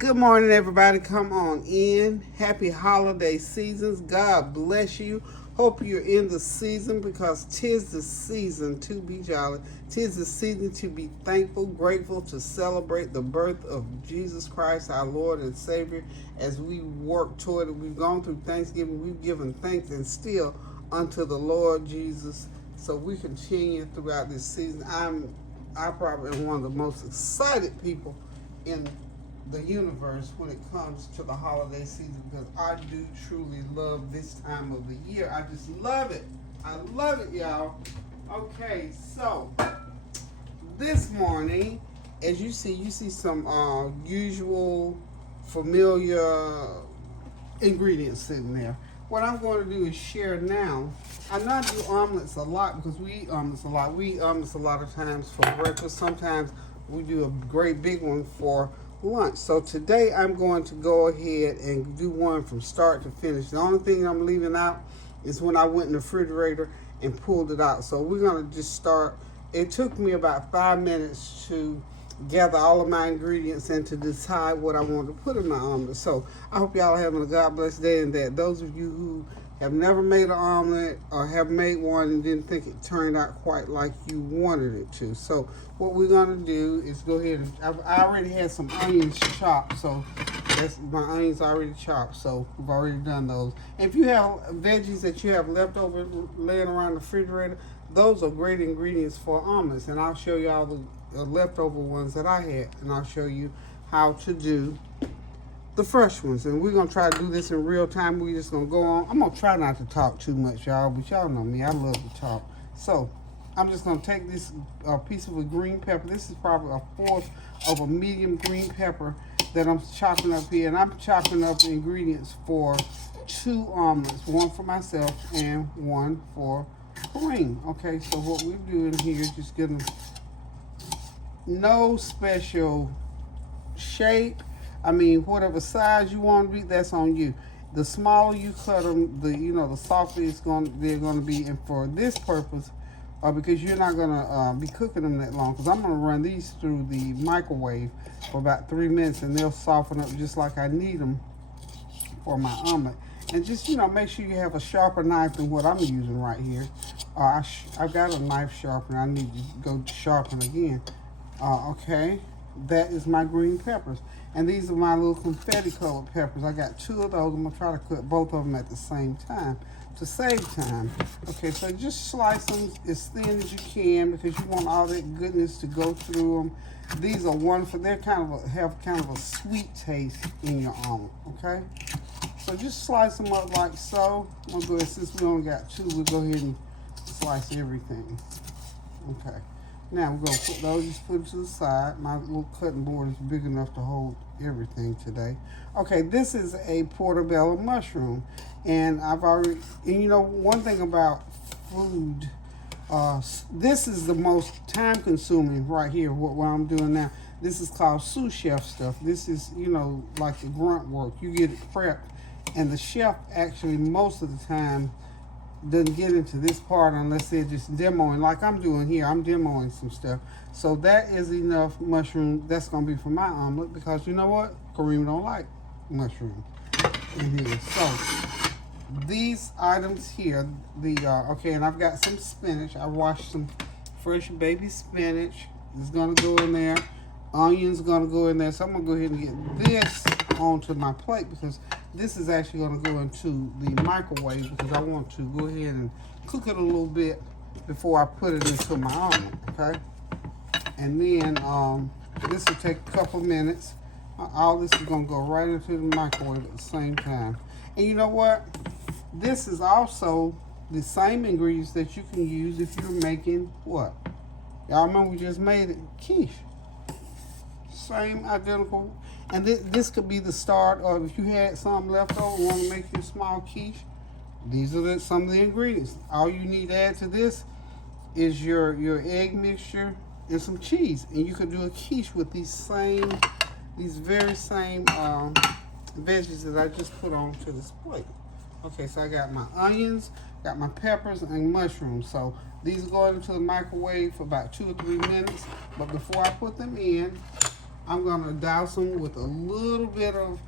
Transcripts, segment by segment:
Good morning, everybody. Come on in. Happy holiday seasons. God bless you. Hope you're in the season because 'tis the season to be jolly. 'Tis the season to be thankful, grateful, to celebrate the birth of Jesus Christ, our Lord and Savior. As we work toward it, we've gone through Thanksgiving. We've given thanks and still unto the Lord Jesus. So we continue throughout this season. I probably am one of the most excited people in the universe when it comes to the holiday season because I do truly love this time of the year. I just love it. I love it, y'all. Okay, so this morning, as you see some usual familiar ingredients sitting there. What I'm going to do is share now. I know I do omelets a lot because we eat omelets a lot. We eat omelets a lot of times for breakfast. Sometimes we do a great big one for lunch. So today I'm going to go ahead and do one from start to finish. The only thing I'm leaving out is when I went in the refrigerator and pulled it out. So we're going to just start. It took me about 5 minutes to gather all of my ingredients and to decide what I want to put in my omelet. So I hope y'all are having a God bless day, and that those of you who have never made an omelet or have made one and didn't think it turned out quite like you wanted it to. So what we're going to do is go ahead and I already had some onions chopped, so that's my onions already chopped, so we've already done those. And if you have veggies that you have left over laying around the refrigerator, those are great ingredients for omelets, and I'll show you all the leftover ones that I had, and I'll show you how to do the fresh ones. And we're gonna try to do this in real time. We're just gonna go on. I'm gonna try not to talk too much, y'all, but y'all know me, I love to talk. So I'm just gonna take this piece of a green pepper. This is probably a fourth of a medium green pepper that I'm chopping up here, and I'm chopping up the ingredients for 2 omelets, one for myself and one for Kareem. Okay, so what we're doing here is just getting no special shape. I mean, whatever size you want to be, that's on you. The smaller you cut them, the softer they're gonna be. And for this purpose, because you're not gonna be cooking them that long, because I'm gonna run these through the microwave for about 3 minutes, and they'll soften up just like I need them for my omelet. And just make sure you have a sharper knife than what I'm using right here. I've got a knife sharpener. I need to go sharpen again. Okay, that is my green peppers. And these are my little confetti colored peppers. I got 2 of those. I'm gonna try to cook both of them at the same time to save time. Okay, so just slice them as thin as you can because you want all that goodness to go through them. These are wonderful. They're have kind of a sweet taste in your omelet, okay? So just slice them up like so. I'm gonna go ahead, since we only got 2, we'll go ahead and slice everything. Okay. Now we're gonna put those, just put it to the side. My little cutting board is big enough to hold everything today. Okay, this is a portobello mushroom. And one thing about food, this is the most time consuming right here, what I'm doing now. This is called sous chef stuff. This is, like the grunt work. You get it prepped, and the chef actually most of the time doesn't get into this part unless they're just demoing, like I'm doing here. I'm demoing some stuff. So that is enough mushroom. That's going to be for my omelet because you know what? Kareem don't like mushroom in here. So these items here, okay, and I've got some spinach. I washed some fresh baby spinach. It's going to go in there. Onions going to go in there. So I'm going to go ahead and get this onto my plate because this is actually going to go into the microwave because I want to go ahead and cook it a little bit before I put it into my omelet, okay? And then this will take a couple minutes. All this is going to go right into the microwave at the same time. And you know what? This is also the same ingredients that you can use if you're making what? Y'all remember we just made it? Quiche. Same identical. And this could be the start of, if you had some left over, want to make your small quiche, these are some of the ingredients. All you need to add to this is your egg mixture and some cheese. And you could do a quiche with these very same veggies that I just put onto this plate. Okay, so I got my onions, got my peppers and mushrooms. So these are going into the microwave for about 2 or 3 minutes. But before I put them in, I'm gonna douse them with a little bit of,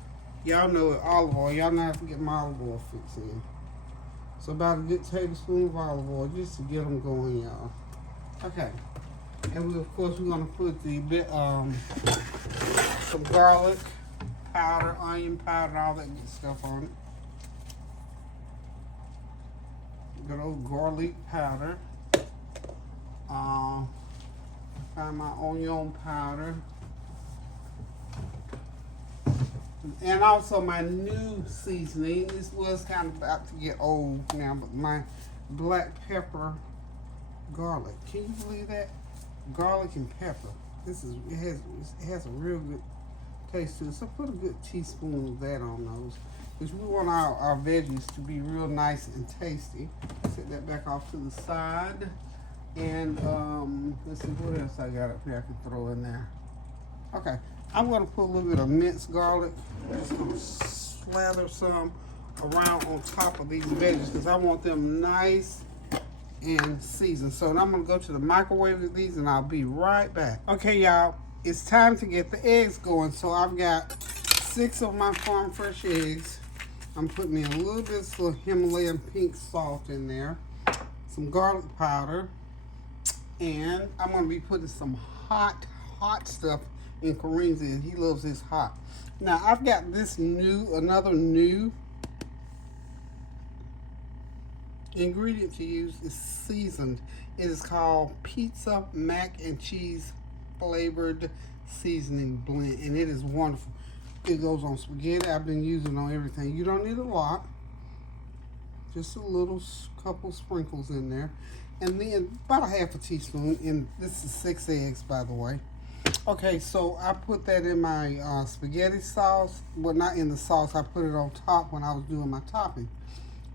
y'all know it, olive oil. Y'all know I have to get my olive oil fix in. So about a good tablespoon of olive oil just to get them going, y'all. Okay. And we, of course, we're gonna put the some garlic powder, onion powder, all that good stuff on it. Good old garlic powder. Find my onion powder. And also my new seasoning. This was kind of about to get old now, but my black pepper garlic. Can you believe that? Garlic and pepper. It has a real good taste to it. So put a good teaspoon of that on those, because we want our veggies to be real nice and tasty. Set that back off to the side. And let's see what else I got up here I can throw in there. Okay, I'm gonna put a little bit of minced garlic. I'm just gonna slather some around on top of these veggies because I want them nice and seasoned. So I'm gonna go to the microwave with these and I'll be right back. Okay, y'all, it's time to get the eggs going. So I've got 6 of my farm fresh eggs. I'm putting in a little bit of Himalayan pink salt in there, some garlic powder, and I'm gonna be putting some hot stuff in Kareem's in. He loves his hot. Now I've got this another new ingredient to use. Is seasoned. It is called Pizza Mac and Cheese flavored seasoning blend, and it is wonderful. It goes on spaghetti. I've been using it on everything. You don't need a lot, just a little couple sprinkles in there, and then about a half a teaspoon. And this is 6 eggs, by the way. Okay, so I put that in my spaghetti sauce. Well, not in the sauce. I put it on top when I was doing my topping.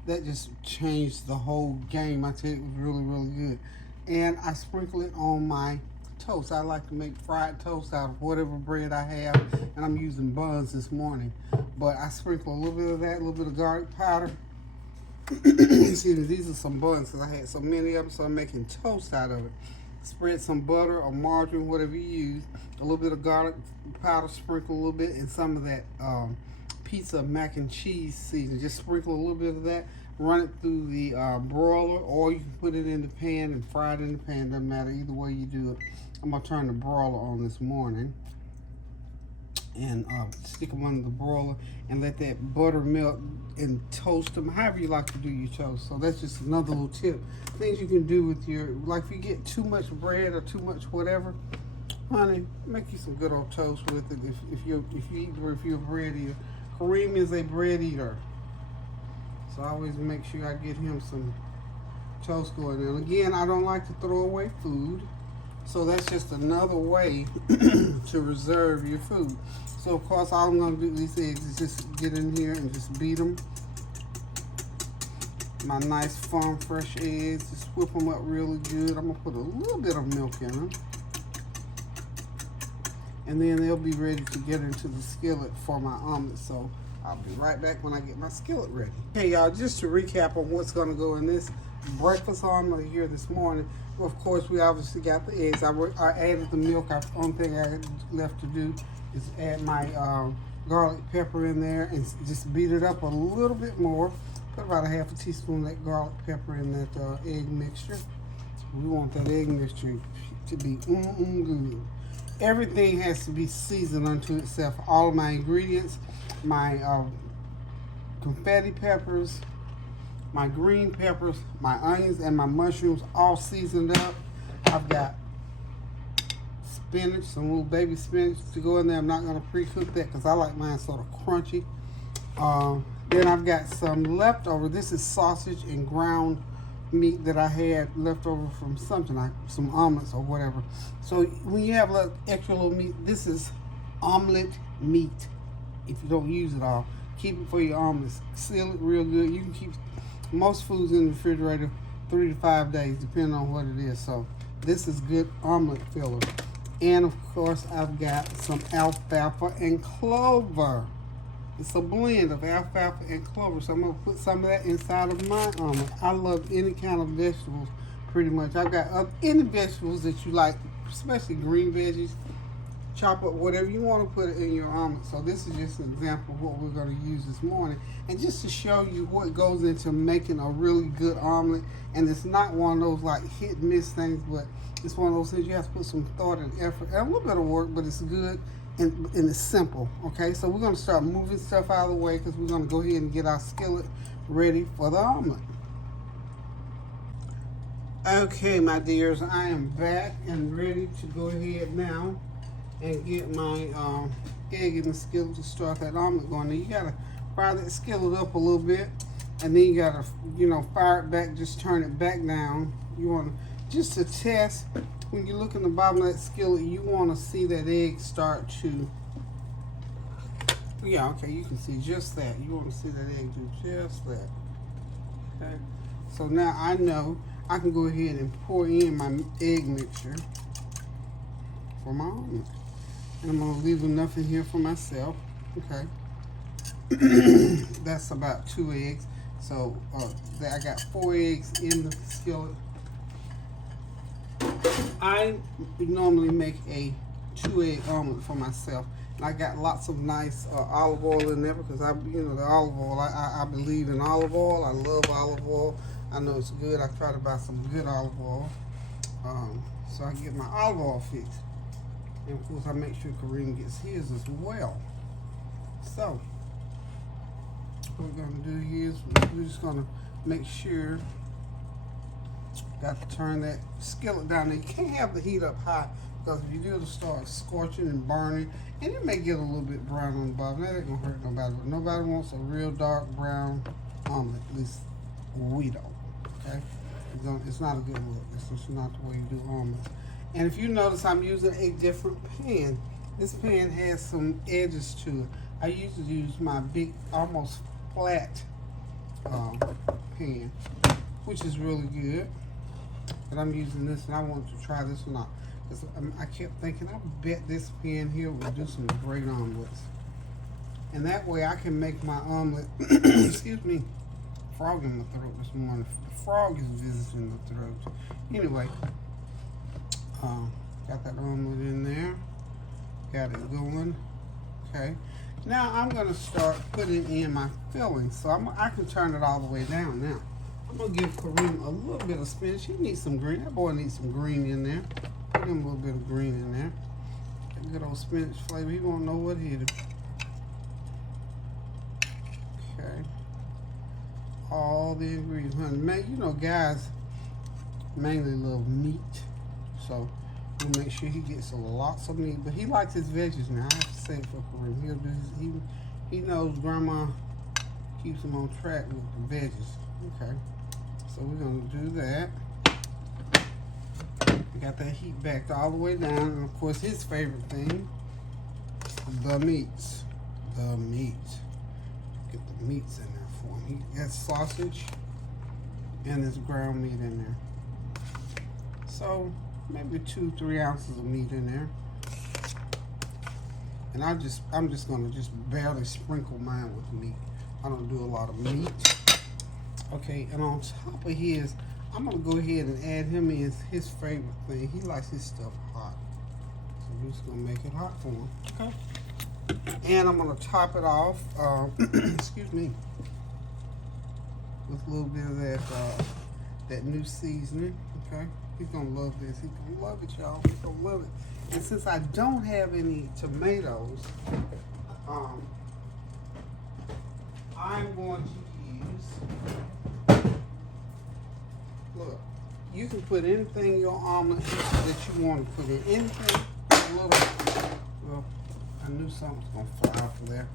That just changed the whole game. I tell you, it was really, really good. And I sprinkle it on my toast. I like to make fried toast out of whatever bread I have, and I'm using buns this morning. But I sprinkle a little bit of that, a little bit of garlic powder. Excuse me, these are some buns because I had so many of them, so I'm making toast out of it. Spread some butter or margarine, whatever you use. A little bit of garlic powder, sprinkle a little bit, and some of that pizza mac and cheese seasoning. Just sprinkle a little bit of that. Run it through the broiler, or you can put it in the pan and fry it in the pan. Doesn't matter either way you do it. I'm gonna turn the broiler on this morning and stick them under the broiler and let that butter melt and toast them however you like to do your toast. So that's just another little tip. Things you can do with your, like if you get too much bread or too much whatever, honey, make you some good old toast with it. If you're a bread eater. Kareem is a bread eater, so I always make sure I get him some toast going. And again, I don't like to throw away food, so that's just another way to reserve your food. So of course, all I'm gonna do with these eggs is just get in here and just beat them. My nice farm fresh eggs, just whip them up really good. I'm gonna put a little bit of milk in them, and then they'll be ready to get into the skillet for my omelet. So I'll be right back when I get my skillet ready. Hey y'all, just to recap on what's gonna go in this breakfast omelet here this morning. Of course, we obviously got the eggs. I added the milk. The only thing I had left to do is add my garlic pepper in there and just beat it up a little bit more. Put about a half a teaspoon of that garlic pepper in that egg mixture. We want that egg mixture to be good. Everything has to be seasoned unto itself. All of my ingredients, my confetti peppers, my green peppers, my onions, and my mushrooms all seasoned up. I've got spinach, some little baby spinach to go in there. I'm not going to pre-cook that because I like mine sort of crunchy. Then I've got some leftover. This is sausage and ground meat that I had left over from something, like some omelets or whatever. So when you have extra little meat, this is omelet meat. If you don't use it all, keep it for your omelets. Seal it real good. You can keep most foods in the refrigerator 3 to 5 days, depending on what it is. So this is good omelet filler. And of course, I've got some alfalfa and clover. It's a blend of alfalfa and clover, so I'm going to put some of that inside of my omelet. I love any kind of vegetables, pretty much. I've got any vegetables that you like, especially green veggies. chop up whatever you want to put in your omelet. So this is just an example of what we're going to use this morning. And just to show you what goes into making a really good omelet. And it's not one of those like hit and miss things, but it's one of those things you have to put some thought and effort and a little bit of work, but it's good and it's simple. Okay, so we're going to start moving stuff out of the way because we're going to go ahead and get our skillet ready for the omelet. Okay, my dears, I am back and ready to go ahead now and get my egg in the skillet to start that omelet going. Now you gotta fire that skillet up a little bit, and then you gotta, fire it back. Just turn it back down. You want to just to test. When you look in the bottom of that skillet, you want to see that egg start to. Yeah, okay, you can see just that. You want to see that egg do just that. Okay, so now I know I can go ahead and pour in my egg mixture for my omelet. And I'm going to leave enough in here for myself. Okay. That's about 2 eggs. So I got 4 eggs in the skillet. I normally make a 2-egg omelet for myself. And I got lots of nice olive oil in there because the olive oil, I believe in olive oil. I love olive oil. I know it's good. I try to buy some good olive oil. So I get my olive oil fixed. And of course I make sure Kareem gets his as well. So what we're going to do here is we're just going to make sure, got to turn that skillet down. Now, you can't have the heat up high because if you do, it'll start scorching and burning. And it may get a little bit brown on the bottom. That ain't going to hurt nobody. But nobody wants a real dark brown omelet. At least we don't. Okay? It's not a good look. It's just not the way you do omelets. And if you notice, I'm using a different pan. This pan has some edges to it. I usually use my big, almost flat pan, which is really good. But I'm using this, and I want to try this one out. Because I kept thinking, I bet this pan here will do some great omelets. And that way I can make my omelet, excuse me, frog in my throat this morning. The frog is visiting the throat. Anyway, got that omelet in there. Got it going. Okay. Now I'm going to start putting in my filling. So I can turn it all the way down now. I'm going to give Kareem a little bit of spinach. He needs some green. That boy needs some green in there. Put him a little bit of green in there. That good old spinach flavor. He won't know what hit it. Okay. All the ingredients, honey. Man, guys mainly love meat. So we'll make sure he gets lots of meat. But he likes his veggies now. I have to say it for Kareem. He'll do he knows Grandma keeps him on track with the veggies. Okay. So we're gonna do that. We got that heat backed all the way down, and of course his favorite thing, the meats. The meat. Get the meats in there for him. He got sausage and his ground meat in there. So maybe 2-3 ounces of meat in there. And I'm just gonna barely sprinkle mine with meat. I don't do a lot of meat. Okay, and on top of his, I'm gonna go ahead and add him in his favorite thing. He likes his stuff hot. So I'm just gonna make it hot for him. Okay. And I'm gonna top it off, excuse me, with a little bit of that new seasoning. Okay. He's gonna love this. He's gonna love it, y'all. He's gonna love it. And since I don't have any tomatoes, I'm going to use, look, you can put anything in your omelet that you want to put in. Anything, well, I knew something was gonna fly off of there.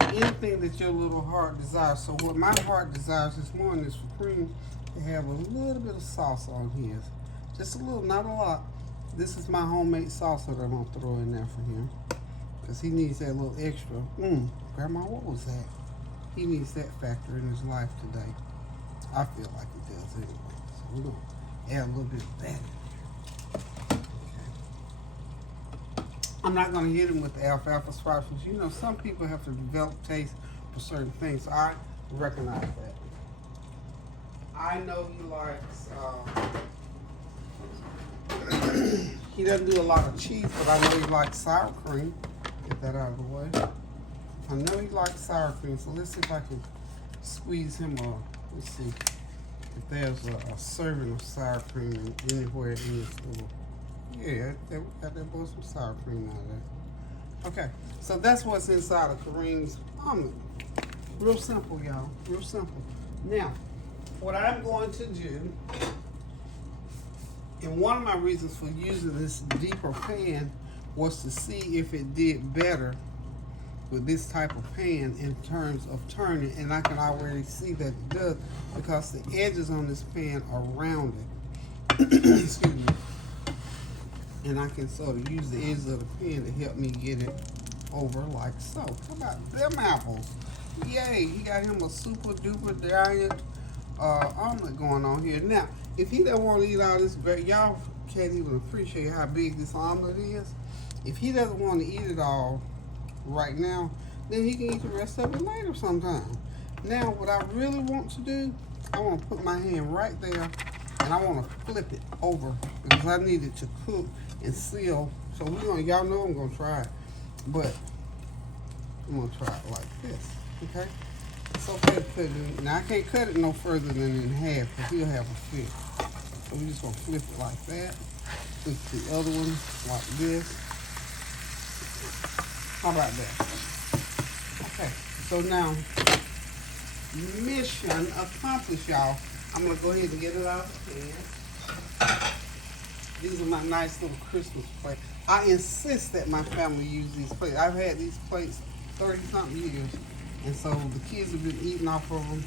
Anything that your little heart desires. So what my heart desires this morning is for Kareem to have a little bit of sauce on his. Just a little, not a lot. This is my homemade salsa that I'm going to throw in there for him. Because he needs that little extra. Grandma, what was that? He needs that factor in his life today. I feel like he does anyway. So we're going to add a little bit of that in there. Okay. I'm not going to hit him with the alfalfa sprouts. Some people have to develop taste for certain things. So I recognize that. I know he likes He doesn't do a lot of cheese, but I know he likes sour cream. Get that out of the way. I know he likes sour cream, so let's see if I can squeeze him a, let's see if there's a serving of sour cream anywhere in this little, yeah, we got that boy some sour cream out there. Okay, so that's what's inside of Kareem's omelet. Real simple, y'all, real simple. Now, what I'm going to do, and one of my reasons for using this deeper pan was to see if it did better with this type of pan in terms of turning, and I can already see that it does because the edges on this pan are rounded. Excuse me. And I can sort of use the edges of the pan to help me get it over like so. How about them apples? Yay, he got him a super duper giant omelet going on here. Now, if he doesn't want to eat all this great, y'all can't even appreciate how big this omelet is. If he doesn't want to eat it all right now, then he can eat the rest of it later sometime. Now, what I really want to do, I want to put my hand right there and I want to flip it over because I need it to cook and seal. So we're gonna, y'all know I'm gonna try it, but I'm gonna try it like this, okay? It's okay to cut it. Now I can't cut it no further than in half because he'll have a fit. So we're just gonna flip it like that. Flip the other one like this. How about that? Okay, so now, mission accomplished, y'all. I'm gonna go ahead and get it out of the pan. These are my nice little Christmas plates. I insist that my family use these plates. I've had these plates 30-something years, and so the kids have been eating off of them.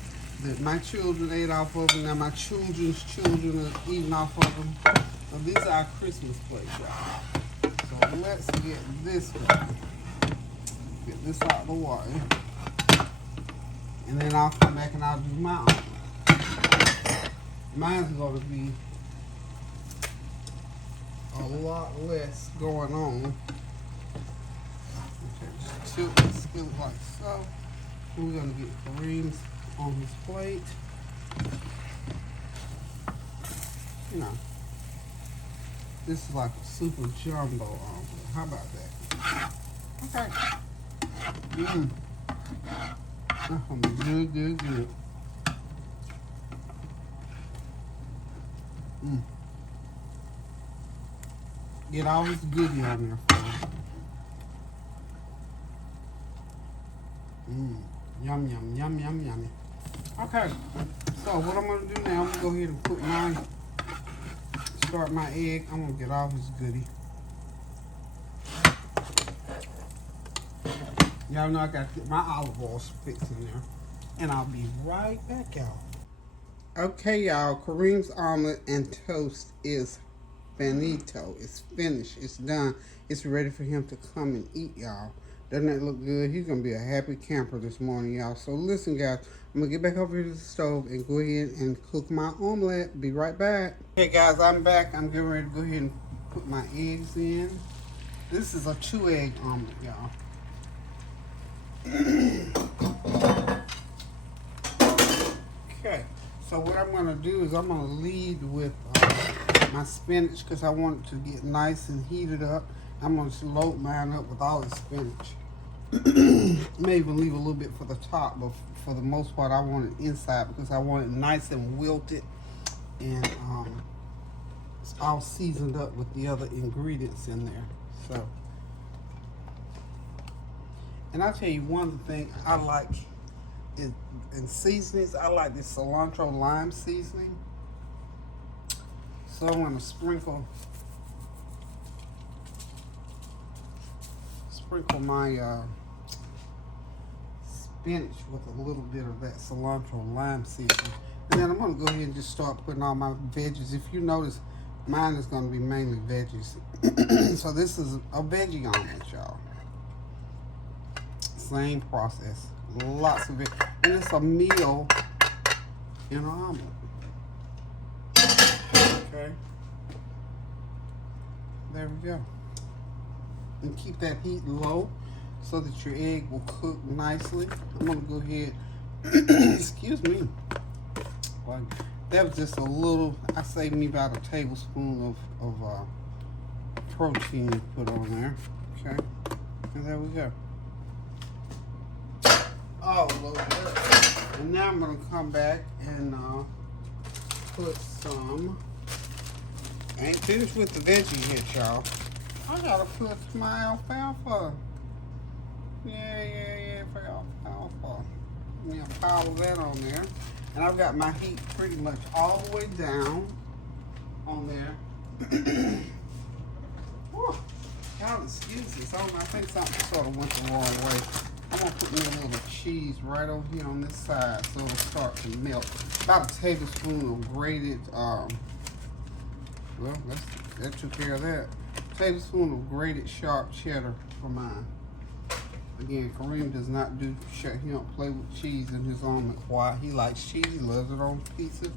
My children ate off of them. Now my children's children are eating off of them. So these are our Christmas plates, y'all. So let's get this one. Get this out of the way. And then I'll come back and I'll do my own. Mine's going to be a lot less going on. Okay, just tilt this skillet like so. We're going to get Kareem's on his plate. You know, this is like a super jumbo omelet. How about that? Okay. That's gonna be good, good, good. Get all this goodie on there for you. Yum, yum, yum, yum, yummy. Okay, so what I'm gonna do now, I'm gonna go ahead and put start my egg. I'm gonna get all this goodie. Y'all know I gotta get my olive oil fixed in there. And I'll be right back, y'all. Okay, y'all, Kareem's omelet and toast is finito. It's finished. It's done. It's ready for him to come and eat, y'all. Doesn't that look good? He's going to be a happy camper this morning, y'all. So listen, guys. I'm going to get back over here to the stove and go ahead and cook my omelet. Be right back. Hey, guys, I'm back. I'm getting ready to go ahead and put my eggs in. This is a 2-egg omelet, y'all. Okay. So what I'm going to do is I'm going to lead with my spinach because I want it to get nice and heated up. I'm going to load mine up with all the spinach. May even leave a little bit for the top, but for the most part, I want it inside because I want it nice and wilted and it's all seasoned up with the other ingredients in there. So, and I'll tell you one thing I like is in seasonings. I like this cilantro lime seasoning. So I'm going to sprinkle my spinach with a little bit of that cilantro lime seasoning. And then I'm going to go ahead and just start putting all my veggies. If you notice, mine is going to be mainly veggies. So this is a veggie omelet, y'all. Same process. Lots of it. And it's a meal in an omelet. Okay. There we go. And keep that heat low so that your egg will cook nicely. I'm going to go ahead, excuse me. Well, that was just a little, I saved me about a tablespoon of protein to put on there. Okay, and there we go. Oh, Lord. And now I'm gonna come back and put some. I ain't finished with the veggie yet, y'all. I gotta put my alfalfa. Yeah, for alfalfa. Yeah, pile that on there. And I've got my heat pretty much all the way down on there. Whew. Y'all excuse this. I think something sort of went the wrong way. I'm gonna put me a little cheese right over here on this side so it'll start to melt. About a tablespoon of grated, well, that took care of that. Tablespoon of grated sharp cheddar for mine. Again, Kareem does not do, he don't play with cheese in his omelet. Why? He likes cheese, he loves it on pizza,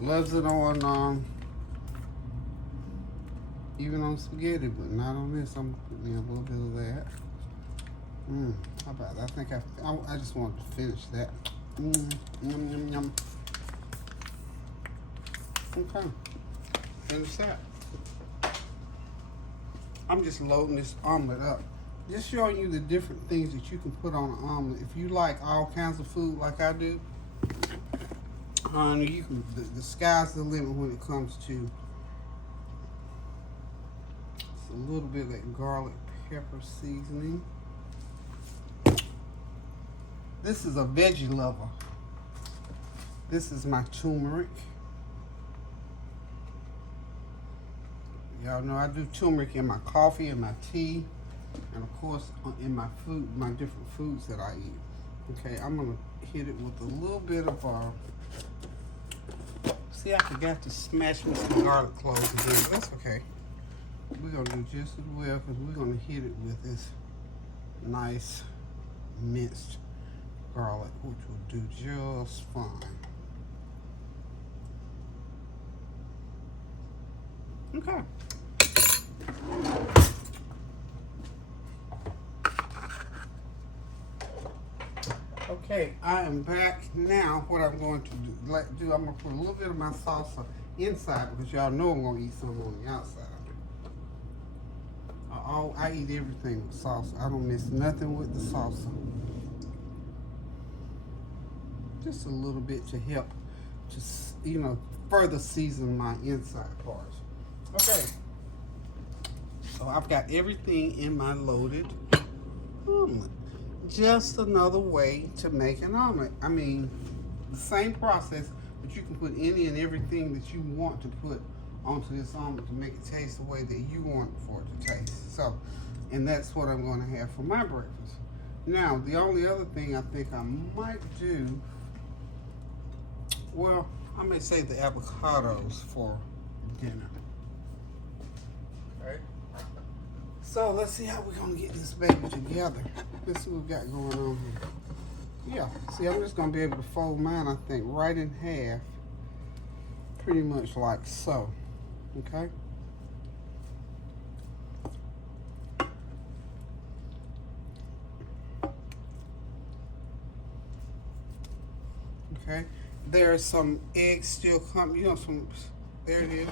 loves it on, even on spaghetti, but not on this. I'm putting in a little bit of that. How about that? I think I just wanted to finish that. Yum, yum, yum. Okay, finish that. I'm just loading this omelet up. Just showing you the different things that you can put on an omelet. If you like all kinds of food like I do, honey, you can. The sky's the limit when it comes to a little bit of that garlic pepper seasoning. This is a veggie lover. This is my turmeric. Y'all know I do turmeric in my coffee and my tea, and of course in my food, my different foods that I eat. Okay, I'm gonna hit it with a little bit of see, I forgot to smash with some garlic cloves again. That's okay. We're gonna do just as well because we're gonna hit it with this nice minced garlic, which will do just fine. Okay. Okay, I am back now. What I'm going to do, I'm gonna put a little bit of my salsa inside because y'all know I'm gonna eat some on the outside. I eat everything with salsa. I don't miss nothing with the salsa. Just a little bit to help, to further season my inside parts. Okay, so I've got everything in my loaded omelet. Just another way to make an omelet. I mean, the same process, but you can put any and everything that you want to put onto this omelet to make it taste the way that you want for it to taste. So, and that's what I'm going to have for my breakfast. Now, the only other thing I think I might do, well, I may save the avocados for dinner. Okay. So let's see how we're gonna get this baby together. Let's see what we've got going on here. Yeah, see, I'm just gonna be able to fold mine, I think, right in half, pretty much like so. Okay. Okay. There's some eggs still coming. There it is.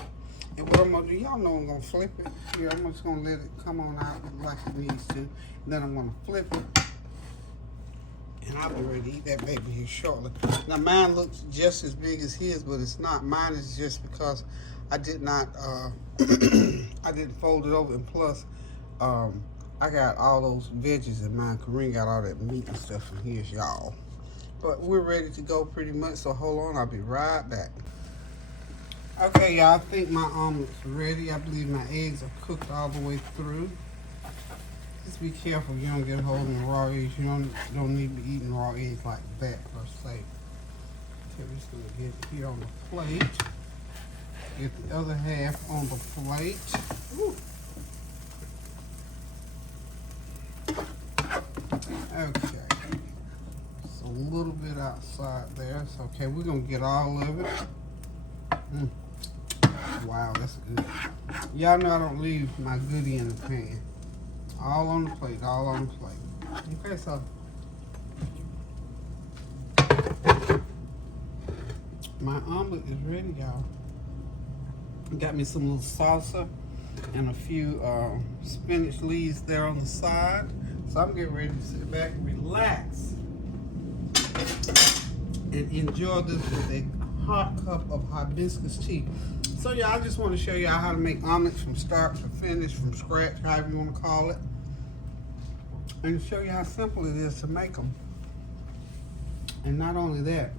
And what I'm gonna do, y'all know I'm gonna flip it. Here, I'm just gonna let it come on out like it needs to. And then I'm gonna flip it. And I'll be ready to eat that baby here shortly. Now mine looks just as big as his, but it's not. Mine is just because I did not, I didn't fold it over. And plus, I got all those veggies in mine. Kareem got all that meat and stuff in his, y'all. But we're ready to go pretty much, so hold on, I'll be right back. Okay, y'all, I think my omelet's ready. I believe my eggs are cooked all the way through. Just be careful you don't get a hold of the raw eggs. You don't need to be eating raw eggs like that per se. Okay, we're just gonna get it here on the plate. Get the other half on the plate. Woo. Okay. Just a little bit outside there. It's okay. We're gonna get all of it. Wow, that's good. Y'all know I don't leave my goodie in the pan. All on the plate, all on the plate. Okay, so my omelet is ready, y'all. Got me some little salsa. and a few spinach leaves there on the side. So I'm getting ready to sit back and relax and enjoy this with a hot cup of hibiscus tea. So yeah, I just want to show y'all how to make omelets from start to finish, from scratch, however you want to call it, and show you how simple it is to make them. And not only that,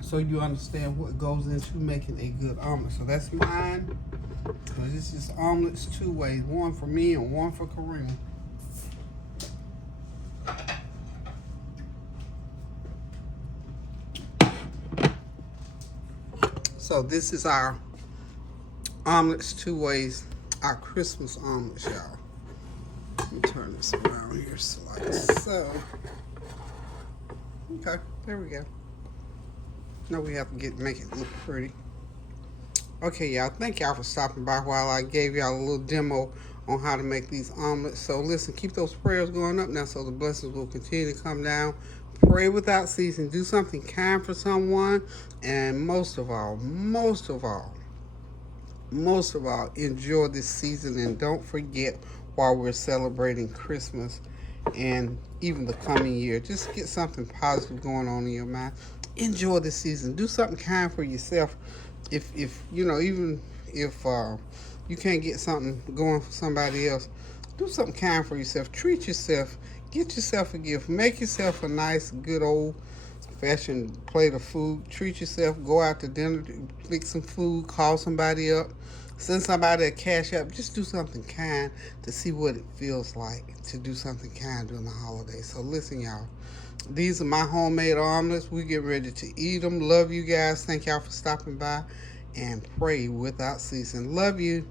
so you understand what goes into making a good omelet. So that's mine. So this is omelets 2 ways, one for me and one for Kareem. So this is our omelets 2 ways, our Christmas omelets, y'all. Let me turn this around here like so. Okay, there we go. Now we have to make it look pretty. Okay, y'all, thank y'all for stopping by while I gave y'all a little demo on how to make these omelets. So listen, keep those prayers going up now so the blessings will continue to come down. Pray without ceasing. Do something kind for someone. And most of all, enjoy this season. And don't forget, while we're celebrating Christmas and even the coming year, just get something positive going on in your mind. Enjoy this season. Do something kind for yourself. If you know, even if you can't get something going for somebody else, do something kind for yourself. Treat yourself. Get yourself a gift. Make yourself a nice, good old fashioned plate of food. Treat yourself. Go out to dinner, fix some food, call somebody up, send somebody a cash up. Just do something kind to see what it feels like to do something kind during the holidays. So listen, y'all. These are my homemade omelets. We get ready to eat them. Love you guys. Thank y'all for stopping by. And pray without ceasing. Love you.